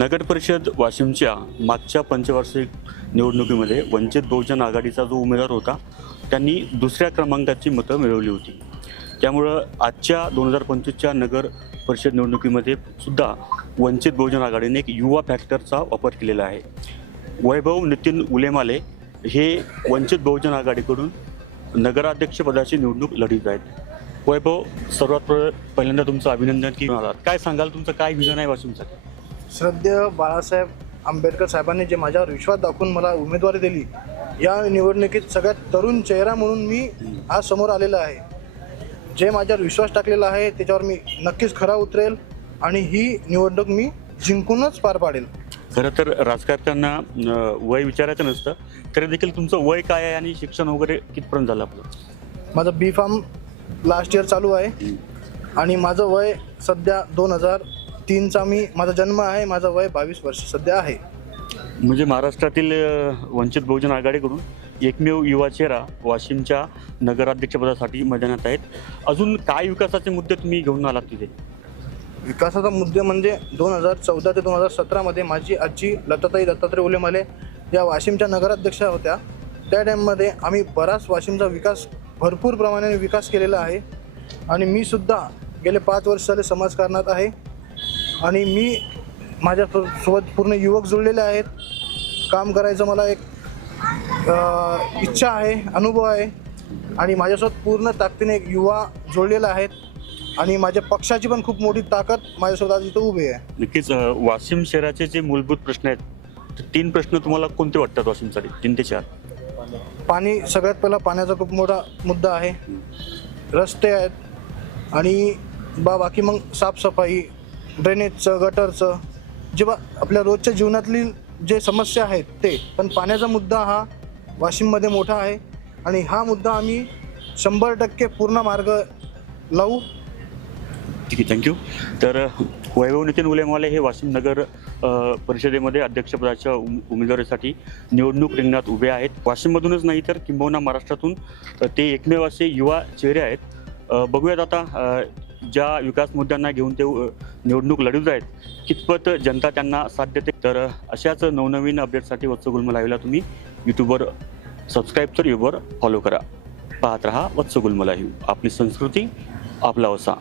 नगर परिषद वाशिमच्या मागच्या पंचवार्षिक निवडणुकीमध्ये वंचित बहुजन आघाडीचा जो उमेदवार होता त्यांनी दुसऱ्या क्रमांकाची मतं मिळवली होती. त्यामुळं आजच्या दोन हजार पंचवीसच्या नगर परिषद निवडणुकीमध्ये सुद्धा वंचित बहुजन आघाडीने एक युवा फॅक्टरचा वापर केलेला आहे. वैभव नितीन उलेमाले हे वंचित बहुजन आघाडीकडून नगराध्यक्षपदाची निवडणूक लढीत आहेत. वैभव सर्वात पहिल्यांदा तुमचं अभिनंदन की आलात काय सांगाल? तुमचं काय विजन आहे वाशिमसाठी श्रद्धेय बाळासाहेब आंबेडकर साहेबांनी जे माझ्यावर विश्वास दाखवून मला उमेदवारी दिली या निवडणुकीत सगळ्यात तरुण चेहरा म्हणून मी आज समोर आलेला आहे. जे माझ्यावर विश्वास टाकलेला आहे त्याच्यावर मी नक्कीच खरा उतरेल आणि ही निवडणूक मी जिंकूनच पार पाडेल. खरं तर राजकारण्यांना वय विचारायचं नसतं तरी देखील तुमचं वय काय आहे आणि शिक्षण वगैरे कितपर्यंत झालं आपलं? माझं बी फार्म लास्ट इयर चालू आहे. आणि माझं वय सध्या दोन हजार तीनचा मी माझा जन्म आहे माझं वय बावीस वर्ष सध्या आहे. म्हणजे महाराष्ट्रातील अं, वंचित बहुजन आघाडीकडून एकमेव युवा चेहरा वाशिमच्या नगराध्यक्षपदासाठी मैदानात आहेत. अजून काय विकासाचे मुद्दे तुम्ही घेऊन आलात तिथे? विकासाचा मुद्दे म्हणजे दोन हजार चौदा ते दोन हजार सतरामध्ये माझी आजी लताताई दत्तात्रय उलेमाले या वाशिमच्या नगराध्यक्षा होत्या. त्या टाईममध्ये आम्ही बराच वाशिमचा विकास भरपूर प्रमाणाने विकास केलेला आहे. आणि मी सुद्धा गेले पाच वर्ष झाले समाजकारणात आहे. आणि मी माझ्या सोबत पूर्ण युवक जुळलेले आहेत. काम करायचं मला एक इच्छा आहे अनुभव आहे. आणि माझ्यासोबत पूर्ण ताकदीने एक युवा जोडलेला आहेत. आणि माझ्या पक्षाची पण खूप मोठी ताकद माझ्यासोबत आज इथं उभी आहे. नक्कीच वाशिम शहराचे जे मूलभूत प्रश्न आहेत ते तीन प्रश्न तुम्हाला कोणते वाटतात वाशिमसाठी? तीन ते चार. पाणी सगळ्यात पहिला पाण्याचा खूप मोठा मुद्दा आहे. रस्ते आहेत. आणि बा बाकी मग साफसफाई ड्रेनेजचं गटरचं जे बा आपल्या रोजच्या जीवनातली जे समस्या आहेत ते पण पाण्याचा मुद्दा हा वाशिममध्ये मोठा आहे आणि हा मुद्दा आम्ही शंभर टक्के पूर्ण मार्ग लावू. ठीक आहे थँक्यू तर वैभव नितीन उलेमाले हे वाशिम नगर परिषदेमध्ये अध्यक्षपदाच्या उम उमेदवारीसाठी निवडणूक रिंगणात उभे आहेत. वाशिममधूनच नाही तर किंबहुना महाराष्ट्रातून ते एकमेव असे युवा चेहरे आहेत. बघूयात आता ज्या विकास मुद्द्यांना घेऊन ते निवडणूक लढवत आहेत कितपत जनता त्यांना साथ देते? तर अशाच नवनवीन अपडेटसाठी वत्स गुलम लाईव्हला तुम्ही यूट्यूबवर सबस्क्राईब तर यूट्यूबवर फॉलो करा. पाहत रहा वत्स गुलम लाईव्ह. आपली संस्कृती आपला वसा.